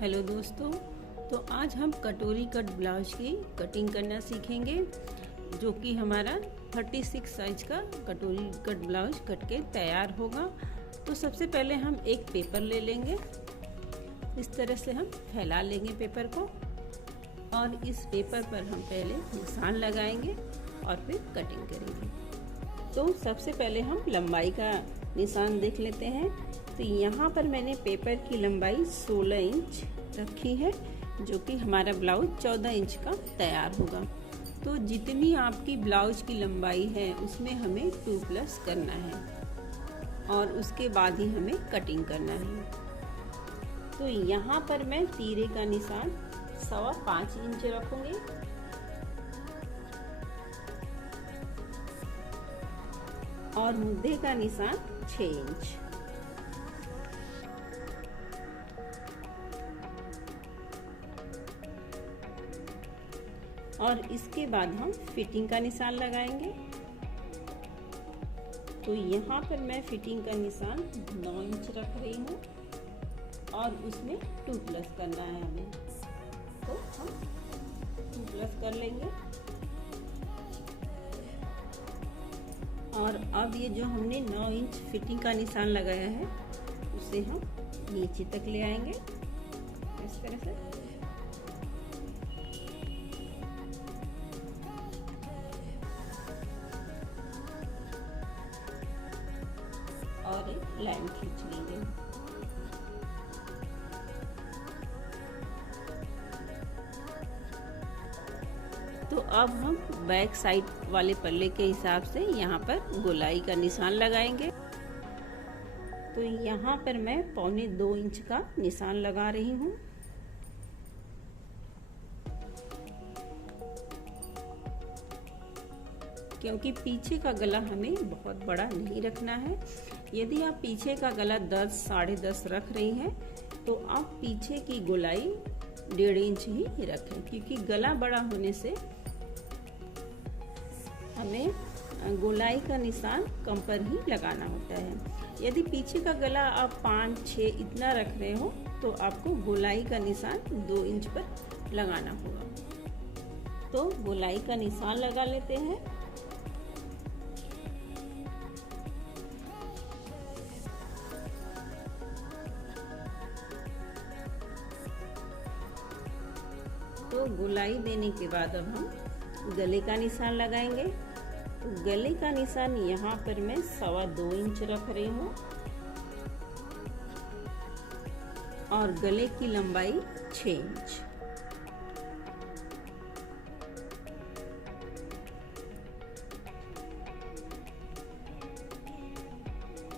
Hello दोस्तों, तो आज हम कटोरी कट ब्लाउज की कटिंग करना सीखेंगे, जो कि हमारा 36 साइज का कटोरी कट ब्लाउज कट के तैयार होगा। तो सबसे पहले हम एक पेपर ले लेंगे, इस तरह से हम फैला लेंगे पेपर को और इस पेपर पर हम पहले निशान लगाएंगे और फिर कटिंग करेंगे। तो सबसे पहले हम लंबाई का निशान देख लेते हैं। तो यहाँ पर मैंने पेपर की लंबाई 16 इंच रखी है, जो कि हमारा ब्लाउज 14 इंच का तैयार होगा। तो जितनी आपकी ब्लाउज की लंबाई है उसमें हमें 2+ करना है और उसके बाद ही हमें कटिंग करना है। तो यहाँ पर मैं तीरे का निशान 5.25 इंच रखूँगी और मुद्दे का निशान 6 इंच। और इसके बाद हम फिटिंग का निशान लगाएंगे। तो यहाँ पर मैं फिटिंग का निशान 9 इंच रख रही हूँ और उसमें 2+ करना है हमें, तो हम 2+ कर लेंगे। और अब ये जो हमने 9 इंच फिटिंग का निशान लगाया है उसे हम नीचे तक ले आएंगे इस तरह से। और एक लाइन खींच लेंगे। तो अब हम बैक साइड वाले पल्ले के हिसाब से यहाँ पर गोलाई का निशान लगाएंगे। तो यहाँ पर मैं 1.25 इंच का निशान लगा रही हूँ। क्योंकि पीछे का गला हमें बहुत बड़ा नहीं रखना है। यदि आप पीछे का गला 10 साढ़े 10 रख रही हैं तो आप पीछे की गोलाई 1.5 इंच ही रखें, क्योंकि गला बड़ा होने से हमें गोलाई का निशान कम पर ही लगाना होता है। यदि पीछे का गला आप 5-6 इतना रख रहे हो तो आपको गोलाई का निशान 2 इंच पर लगाना होगा। तो गोलाई का निशान लगा लेते हैं। तो गोलाई देने के बाद अब हम गले का निशान लगाएंगे। तो गले का निशान यहाँ पर मैं 2.25 इंच रख रही हूँ और गले की लंबाई 6 इंच।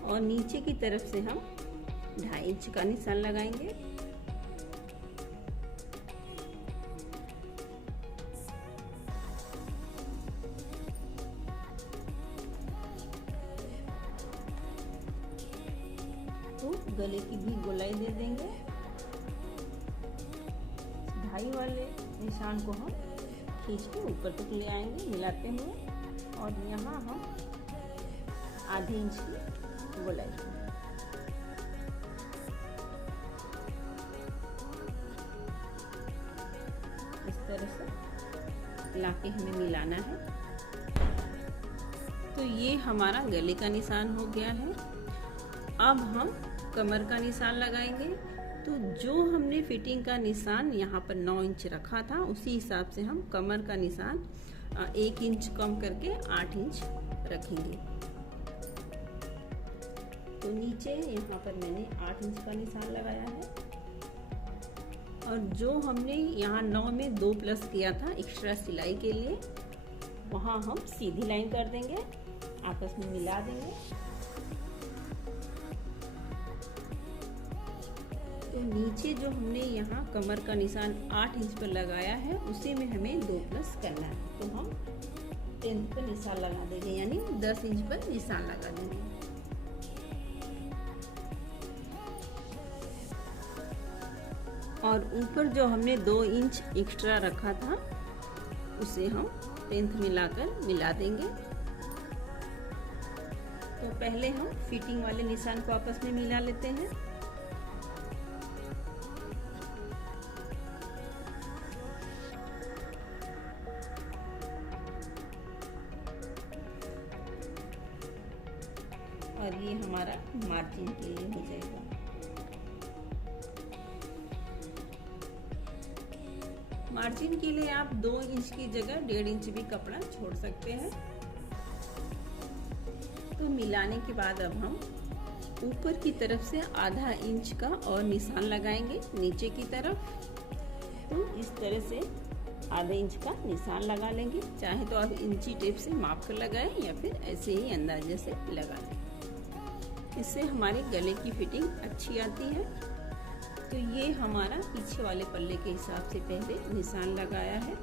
और नीचे की तरफ से हम 2.5 इंच का निशान लगाएंगे। तो गले की भी गोलाई दे देंगे। 2.5 वाले निशान को हम खींच के ऊपर तक ले आएंगे मिलाते हुए और यहाँ हम आधे इंच की गोलाई इस तरह से लाके हमें मिलाना है। तो ये हमारा गले का निशान हो गया है। अब हम कमर का निशान लगाएंगे। तो जो हमने फिटिंग का निशान यहाँ पर 9 इंच रखा था उसी हिसाब से हम कमर का निशान 1 इंच कम करके 8 इंच रखेंगे। तो नीचे यहाँ पर मैंने 8 इंच का निशान लगाया है और जो हमने यहाँ 9 में 2+ किया था एक्स्ट्रा सिलाई के लिए, वहाँ हम सीधी लाइन कर देंगे, आपस में मिला देंगे। तो नीचे जो हमने यहाँ कमर का निशान 8 इंच पर लगाया है उसी में हमें 2+ करना है। तो हम 10 पर निशान लगा देंगे, यानी 10 इंच पर निशान लगा देंगे। और ऊपर जो हमने 2 इंच एक्स्ट्रा रखा था उसे हम 10 मिलाकर मिला देंगे। तो पहले हम फिटिंग वाले निशान को आपस में मिला लेते हैं। और ये हमारा मार्जिन के लिए हो जाएगा। मार्जिन के लिए आप 2 इंच की जगह 1.5 इंच भी कपड़ा छोड़ सकते हैं। तो मिलाने के बाद अब हम ऊपर की तरफ से आधा इंच का और निशान लगाएंगे नीचे की तरफ। तो इस तरह से आधे इंच का निशान लगा लेंगे। चाहे तो आप इंची टेप से माप कर लगाएं या फिर ऐसे ही अंदाजे से लगा लें। इससे हमारे गले की फिटिंग अच्छी आती है। तो ये हमारा पीछे वाले पल्ले के हिसाब से पहले निशान लगाया है।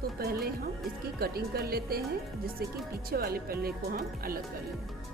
तो पहले हम इसकी कटिंग कर लेते हैं, जिससे कि पीछे वाले पल्ले को हम अलग कर लें।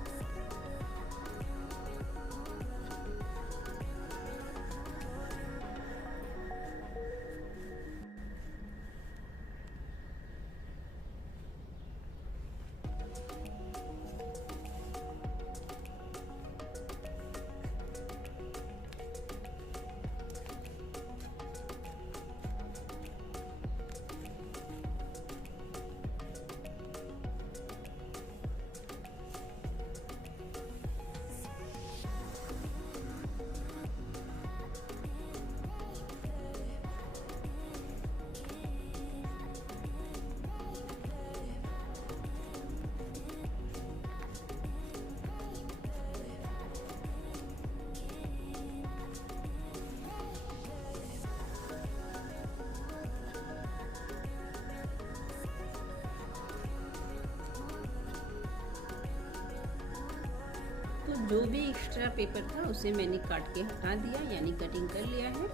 तो जो भी एक्स्ट्रा पेपर था उसे मैंने काट के हटा दिया, यानी कटिंग कर लिया है।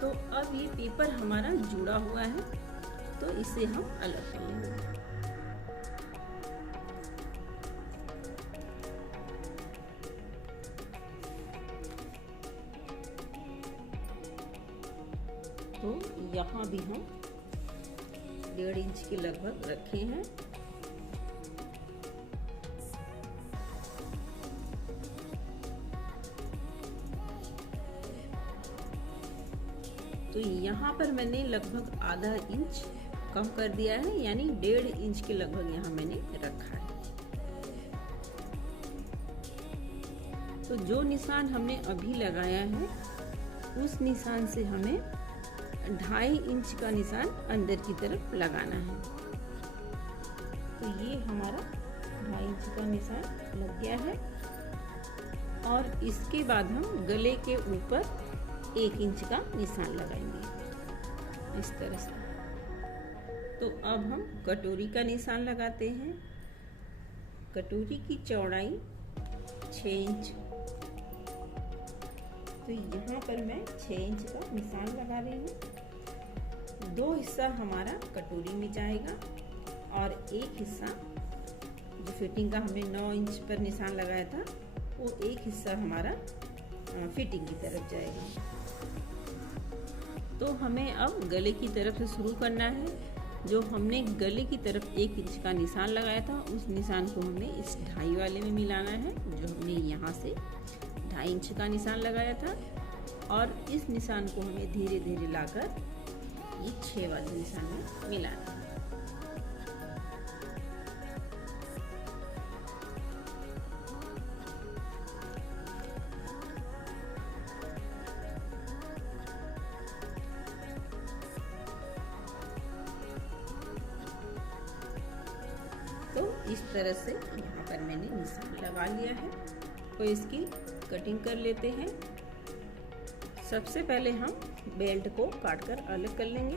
तो अब ये पेपर हमारा जुड़ा हुआ है, तो इसे हम अलग कर लेंगे। तो यहाँ भी हम 1.5 इंच के लगभग रखे हैं। तो यहाँ पर मैंने लगभग आधा इंच कम कर दिया है, यानी 1.5 इंच के लगभग यहाँ मैंने रखा है। तो जो निशान हमने अभी लगाया है उस निशान से हमें 2.5 इंच का निशान अंदर की तरफ लगाना है। तो ये हमारा 2.5 इंच का निशान लग गया है। और इसके बाद हम गले के ऊपर 1 इंच का निशान लगाएंगे इस तरह से। तो अब हम कटोरी का निशान लगाते हैं। कटोरी की चौड़ाई 6 इंच। तो यहाँ पर मैं 6 इंच का निशान लगा रही हूँ। 2 हिस्सा हमारा कटोरी में जाएगा और 1 हिस्सा जो फिटिंग का हमने 9 इंच पर निशान लगाया था वो 1 हिस्सा हमारा फिटिंग की तरफ जाएगा। तो हमें अब गले की तरफ से शुरू करना है। जो हमने गले की तरफ 1 इंच का निशान लगाया था उस निशान को हमें इस 2.5 वाले में मिलाना है, जो हमने यहाँ से 2.5 इंच का निशान लगाया था। और इस निशान को हमें धीरे धीरे लाकर ये 6 वाले निशान में मिलाना है। तो इस तरह से यहाँ पर मैंने निशान लगा लिया है। तो इसकी कटिंग कर लेते हैं। सबसे पहले हम बेल्ट को काटकर अलग कर लेंगे।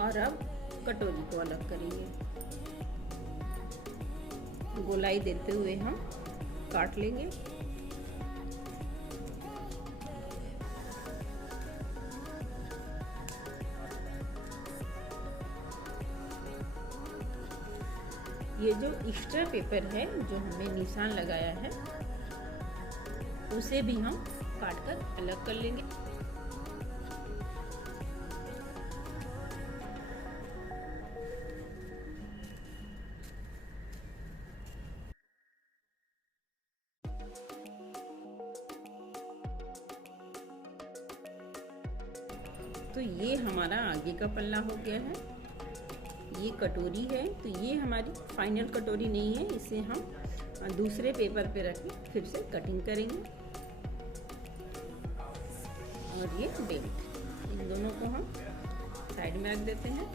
और अब कटोरी को अलग करेंगे। गोलाई देते हुए हम काट लेंगे। ये जो एक्स्ट्रा पेपर है जो हमने निशान लगाया है उसे भी हम काटकर अलग कर लेंगे। तो ये हमारा आगे का पल्ला हो गया है। ये कटोरी है, तो ये हमारी फाइनल कटोरी नहीं है, इसे हम दूसरे पेपर पे रख के फिर से कटिंग करेंगे। और ये बेल्ट, इन दोनों को हम साइड में रख देते हैं।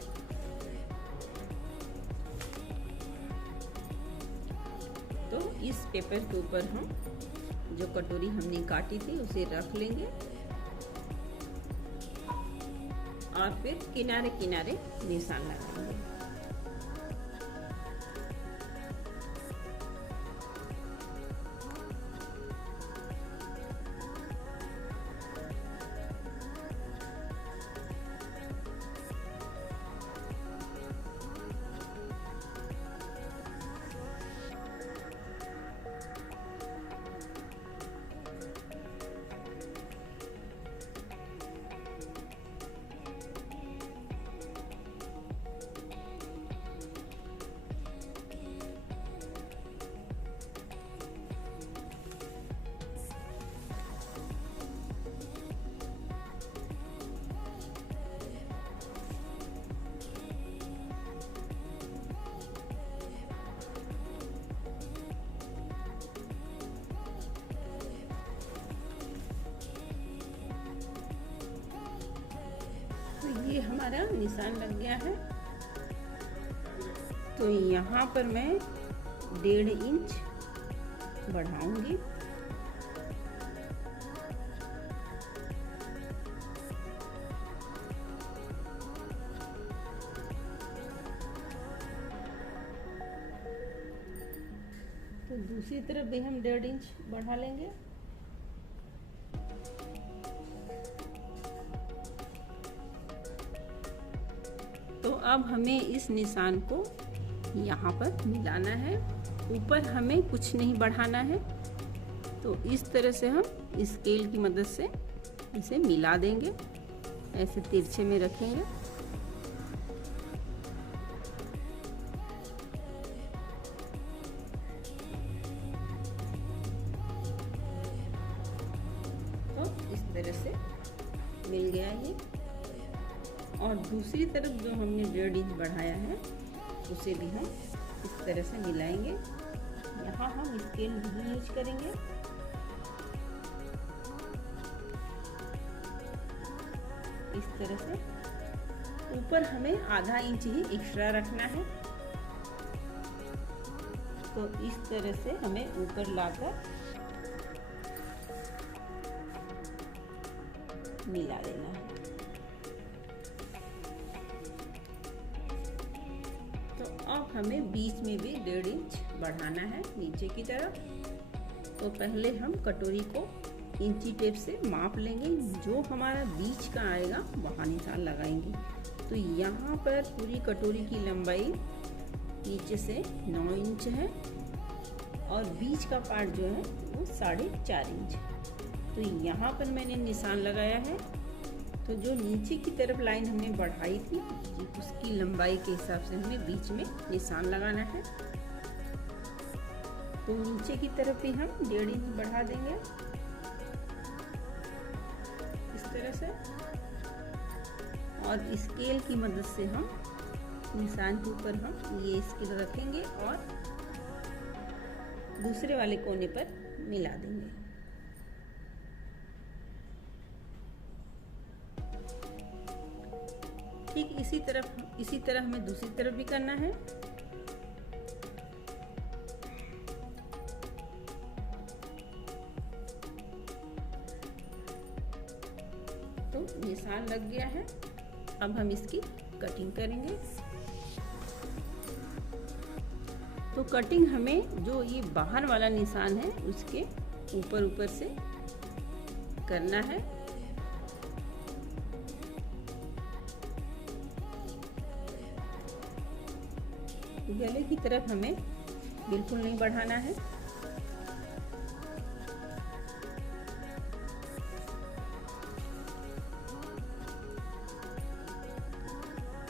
तो इस पेपर के ऊपर हम जो कटोरी हमने काटी थी उसे रख लेंगे और फिर किनारे किनारे निशान लगाएंगे। ये हमारा निशान लग गया है। तो यहाँ पर मैं 1.5 इंच बढ़ाऊंगी। तो दूसरी तरफ भी हम 1.5 इंच बढ़ा लेंगे। तो अब हमें इस निशान को यहाँ पर मिलाना है, ऊपर हमें कुछ नहीं बढ़ाना है। तो इस तरह से हम स्केल की मदद से इसे मिला देंगे, ऐसे तिरछे में रखेंगे। तो इस तरह से मिल गया ये। और दूसरी तरफ जो हमने 1.5 इंच बढ़ाया है उसे भी हम इस तरह से मिलाएंगे। यहाँ हम स्केल नहीं यूज करेंगे। इस तरह से ऊपर हमें ½ इंच ही एक्स्ट्रा रखना है। तो इस तरह से हमें ऊपर लाकर मिला देना है। अब हमें बीच में भी 1.5 इंच बढ़ाना है नीचे की तरफ। तो पहले हम कटोरी को इंची टेप से माप लेंगे, जो हमारा बीच का आएगा वहाँ निशान लगाएंगे। तो यहाँ पर पूरी कटोरी की लंबाई नीचे से 9 इंच है और बीच का पार्ट जो है वो 4.5 इंच। तो यहाँ पर मैंने निशान लगाया है। तो जो नीचे की तरफ लाइन हमने बढ़ाई थी उसकी लंबाई के हिसाब से हमें बीच में निशान लगाना है। तो नीचे की तरफ भी हम 1.5 इंच बढ़ा देंगे इस तरह से। और स्केल की मदद से हम निशान के ऊपर हम ये स्केल रखेंगे और दूसरे वाले कोने पर मिला देंगे। ठीक इसी तरह हमें दूसरी तरफ भी करना है। तो निशान लग गया है। अब हम इसकी कटिंग करेंगे। तो कटिंग हमें जो ये बाहर वाला निशान है उसके ऊपर से करना है। गले की तरफ हमें बिल्कुल नहीं बढ़ाना है।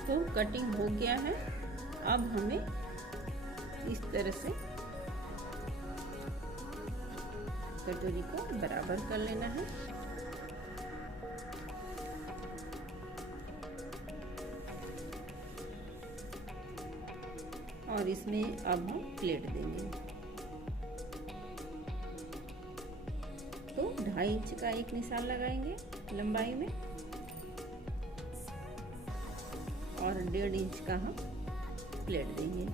तो कटिंग हो गया है। अब हमें इस तरह से कटोरी को बराबर कर लेना है। और इसमें अब हम प्लेट देंगे। तो 2.5 इंच का एक निशान लगाएंगे लंबाई में और 1.5 इंच का हम प्लेट देंगे।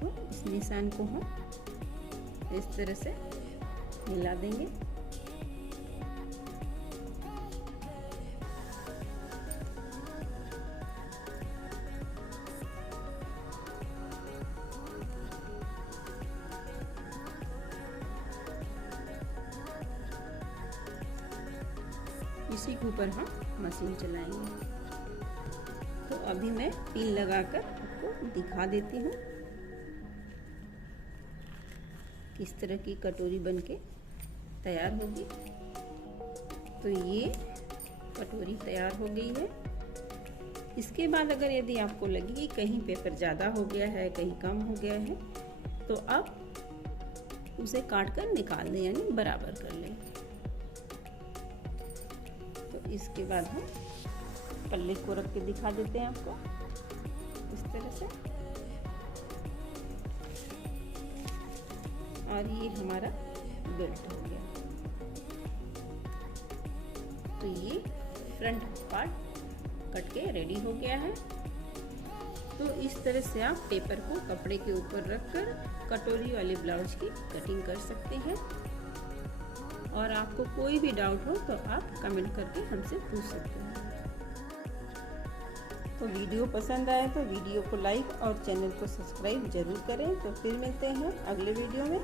तो इस निशान को हम इस तरह से मिला देंगे। इसी के ऊपर हम मशीन चलाएंगे। तो अभी मैं पिन लगाकर आपको दिखा देती हूँ किस तरह की कटोरी बनके तैयार होगी। तो ये कटोरी तैयार हो गई है। इसके बाद अगर यदि आपको लगे कि कहीं पेपर ज़्यादा हो गया है, कहीं कम हो गया है, तो आप उसे काट कर निकाल दें, यानी बराबर कर लें। तो इसके बाद हम पल्ले को रख के दिखा देते हैं आपको इस तरह से। और ये हमारा बेल्ट हो गया। तो ये फ्रंट पार्ट कट के रेडी हो गया है। तो इस तरह से आप पेपर को कपड़े के ऊपर रखकर कटोरी वाले ब्लाउज की कटिंग कर सकते हैं। और आपको कोई भी डाउट हो तो आप कमेंट करके हमसे पूछ सकते हैं। तो वीडियो पसंद आए तो वीडियो को लाइक और चैनल को सब्सक्राइब जरूर करें। तो फिर मिलते हैं अगले वीडियो में।